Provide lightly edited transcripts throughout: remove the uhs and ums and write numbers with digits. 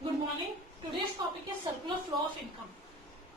Good morning. Today's topic is circular flow of income.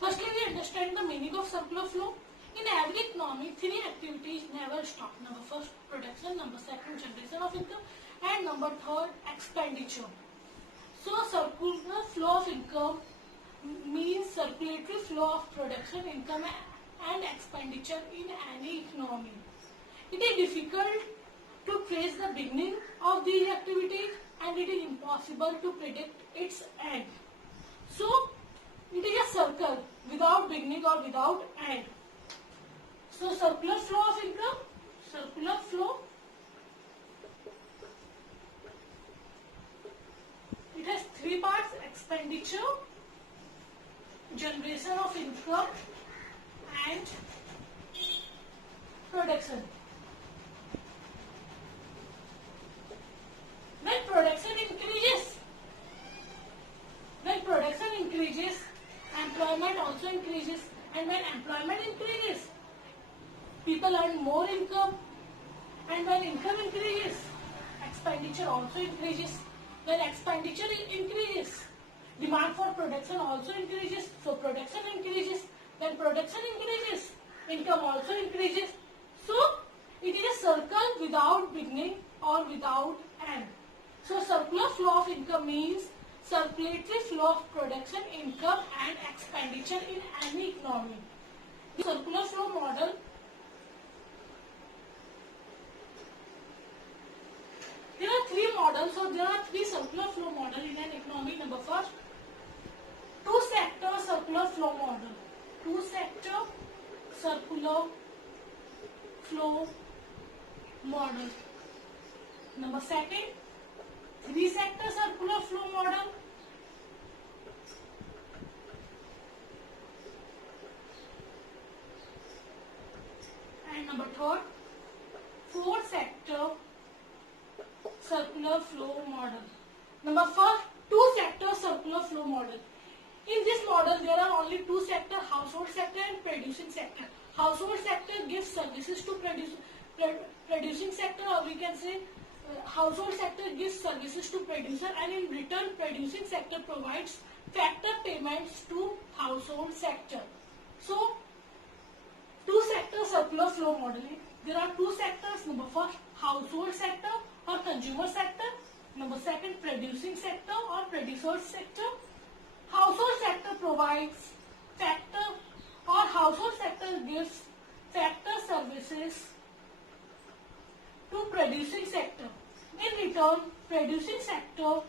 Firstly, we understand the meaning of circular flow. In every economy, three activities never stop. Number first, production. Number second, generation of income. And number third, expenditure. So, circular flow of income means circulatory flow of production, income and expenditure in any economy. It is difficult to trace the beginning of these activities and it is impossible to predict its end. So, it is a circle without beginning or without end. So, circular flow of income, circular flow, it has three parts: expenditure, generation of income and production. When production increases, employment also increases, and when employment increases, people earn more income, and when income increases, expenditure also increases. When expenditure increases, demand for production also increases, so production increases. When production increases, income also increases. So, it is a circle without beginning or without end. So, circular flow of income means circulatory flow of production, income and expenditure in any economy. The circular flow model there are three models, so there are three circular flow models in an economy. Number first, two-sector circular flow model. Two-sector circular flow model. Number second, three-sector circular flow model. And number third, four-sector circular flow model. Number first, two-sector circular flow model. In this model, there are only two sectors: household sector and producing sector. Household sector gives services to producing sector, or we can say household sector gives services to producer, and in return producing sector provides factor payments to household sector. So, two-sector circular flow model. There are two sectors. Number first, household sector or consumer sector. Number second, producing sector or producer sector. Household sector provides factor or household sector gives factor services to producing sector. In return, producing sector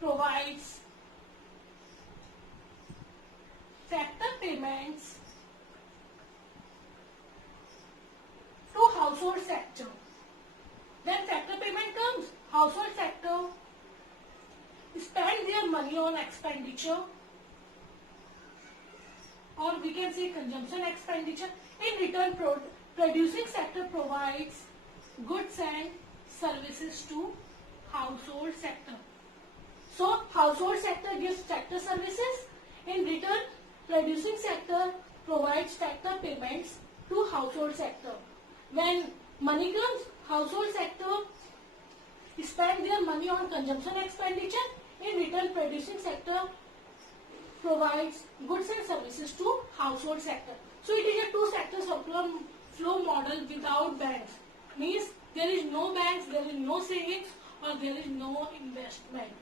provides factor payments to household sector. When factor payment comes, household sector spend their money on expenditure, or we can say consumption expenditure. In return, producing sector provides goods and services to household sector. So, household sector gives factor services. In return, producing sector provides factor payments to household sector. When money comes, household sector spend their money on consumption expenditure. In return, producing sector provides goods and services to household sector. So, it is a two-sector circular flow model without banks. Means there is no banks, there is no savings, or there is no investment.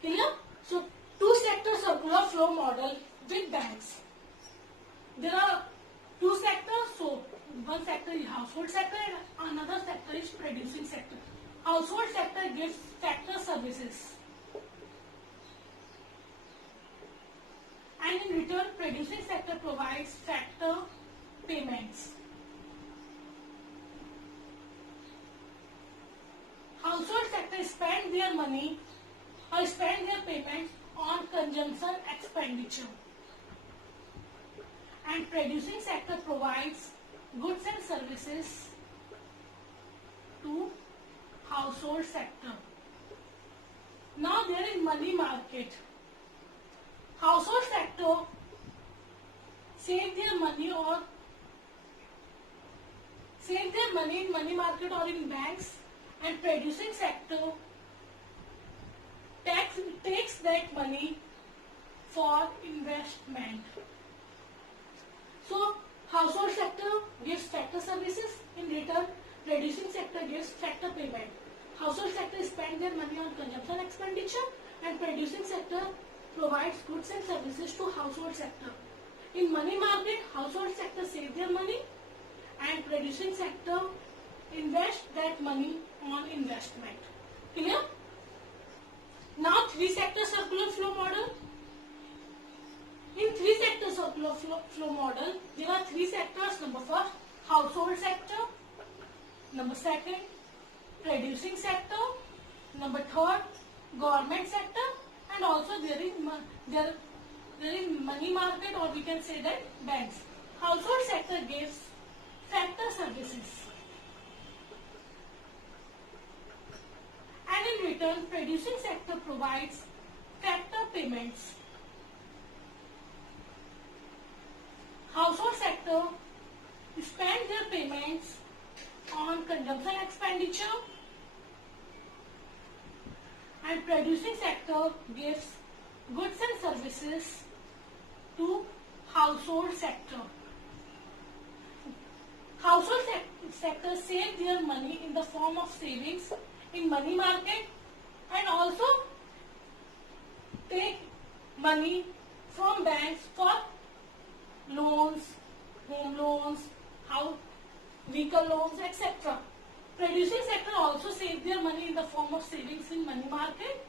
Clear? So, two-sector circular flow model with banks. There are two sectors. So, one sector is household sector and another sector is producing sector. Household sector gives factor services, and in return, producing sector provides factor payments. Household sector spend their money or spend their payments on consumption expenditure, and producing sector provides goods and services to household sector. Now there is money market. Household sector save their money in money market or in banks, and producing sector takes that money for investment. So household sector gives factor services. In return, producing sector gives factor payment. Household sector spend their money on consumption expenditure, and producing sector provides goods and services to household sector. In money market, household sector save their money, and producing sector invest that money on investment. Clear? Now three sector circular flow model. In three sector circular flow model, there are three sectors. Number first, household sector. Number second, producing sector. Number third, government sector. And also there is money market, or we can say that banks. Household sector gives factor services, and in return producing sector provides factor payments. Household sector spend their payments on consumption expenditure, and producing sector gives goods and services to household sector. Household sector save their money in the form of savings in money market, and also take money from banks for loans, home loans, house, vehicle loans, etc. Producing sector also save their money in the form of savings in money market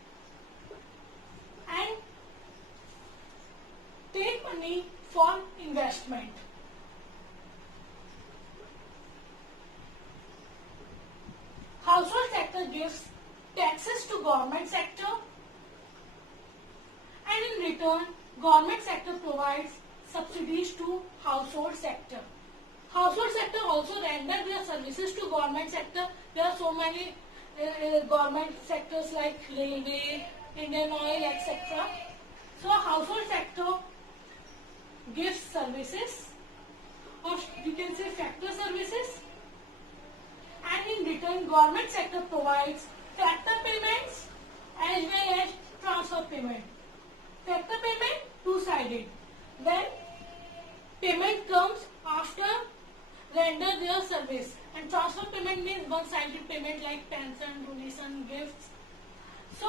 and take money for investment. Household sector gives taxes to government sector, and in return government sector provides subsidies to household sector. Household sector also render their services to government sector. There are so many government sectors like railway, Indian Oil, etc. So household sector gives services, or we can say factor services, and in return government sector provides factor payments as well as transfer payment. Factor payment two-sided. When payment comes after render their service, and transfer payment means one-sided payment like pension, donation, gifts. So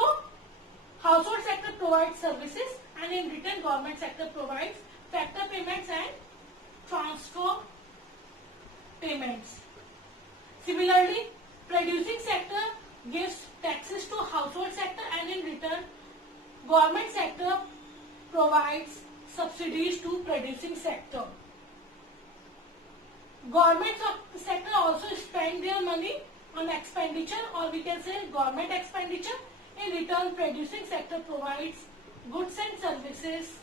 household sector provides services, and in return government sector provides factor payments and transfer payments. Similarly, producing sector gives taxes to household sector, and in return government sector provides subsidies to producing sector. Government sector also spend their money on expenditure, or we can say government expenditure. In return producing sector provides goods and services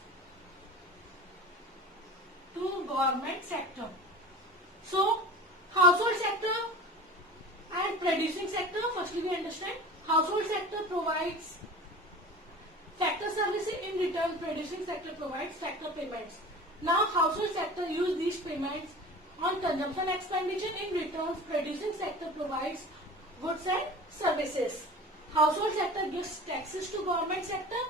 to government sector. So household sector and producing sector, firstly we understand household sector provides factor services, in return producing sector provides factor payments. Now household sector use these payments on consumption expenditure, in return producing sector provides goods and services. Household sector gives taxes to government sector,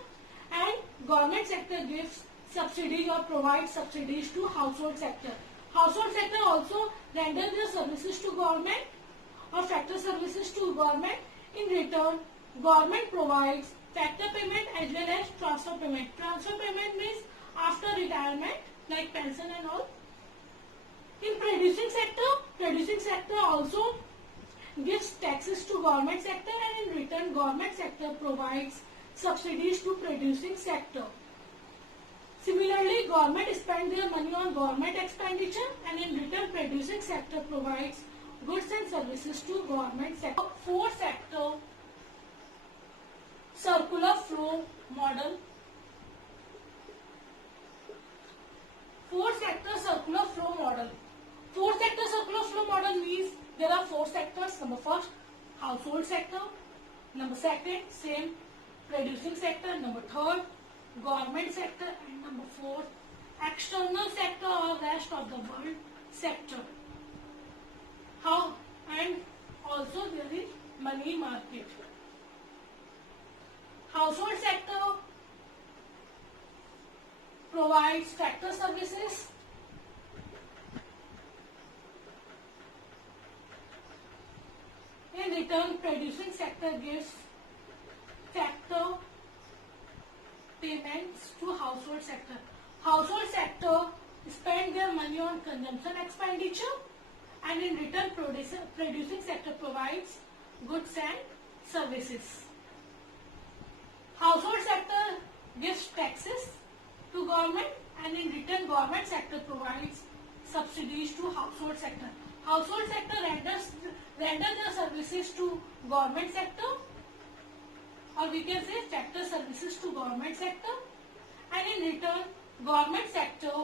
and government sector gives subsidies or provides subsidies to household sector. Household sector also render their services to government or factor services to government. In return government provides factor payment as well as transfer payment. Transfer payment means after retirement like pension and all. In producing sector also gives taxes to government sector, and in return government sector provides subsidies to producing sector. Similarly, government spend their money on government expenditure, and in return producing sector provides goods and services to government sector. Four sector circular flow model. Four sector circular flow model. Four sector circular flow model means there are four sectors. Number first, household sector. Number second, same producing sector. Number third, government sector, and number fourth, external sector or rest of the world sector. How? And also there is money market. Household sector provides tractor services. In return, producing sector gives tractor payments to household sector. Household sector spend their money on consumption expenditure, and in return producing sector provides goods and services. Household sector gives taxes to government, and in return government sector provides subsidies to household sector. Household sector renders their services to government sector, or we can say sector services to government sector, and in return government sector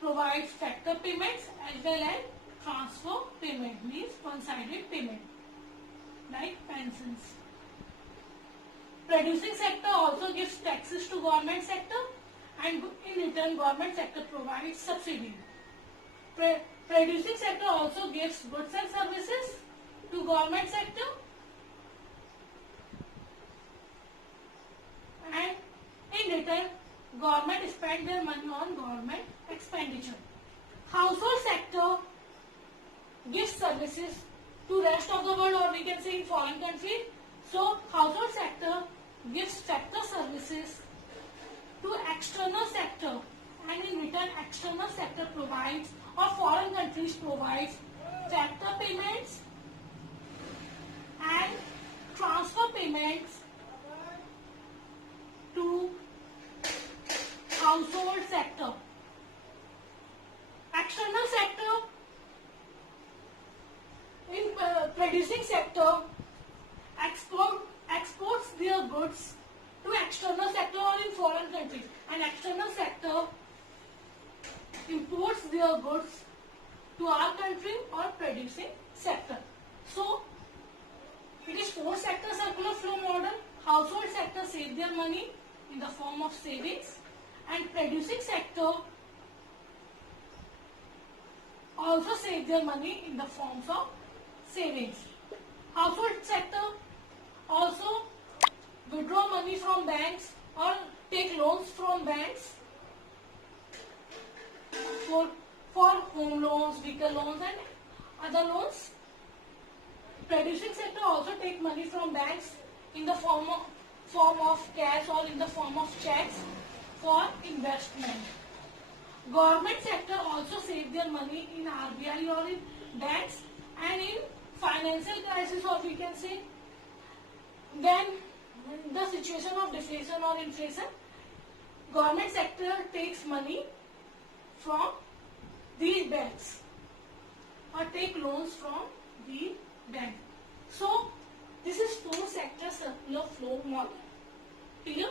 provides factor payments as well as transfer payment, means one-sided payment like pensions. Producing sector also gives taxes to government sector, and in return government sector provides subsidy. Producing sector also gives goods and services to government sector, and in return government spend their money on government expenditure. Household sector gives services to rest of the world, or we can say in foreign countries. So household sector gives sector services to external sector, and in return external sector provides, or foreign countries provides, factor payments and transfer payments to household sector. External sector, in producing sector exports their goods to external sector or in foreign countries, and external sector imports their goods to our country or producing sector. So it is four sector circular flow model. Household sector save their money in the form of savings, and producing sector also save their money in the forms of savings. Household sector also withdraw money from banks or take loans from banks for home loans, vehicle loans and other loans. Producing sector also take money from banks in the form of cash or in the form of checks for investment. Government sector also save their money in RBI or in banks, and in financial crisis, or we can say when the situation of deflation or inflation, government sector takes money from these banks or take loans from the bank. So this is four sector circular flow model. Clear?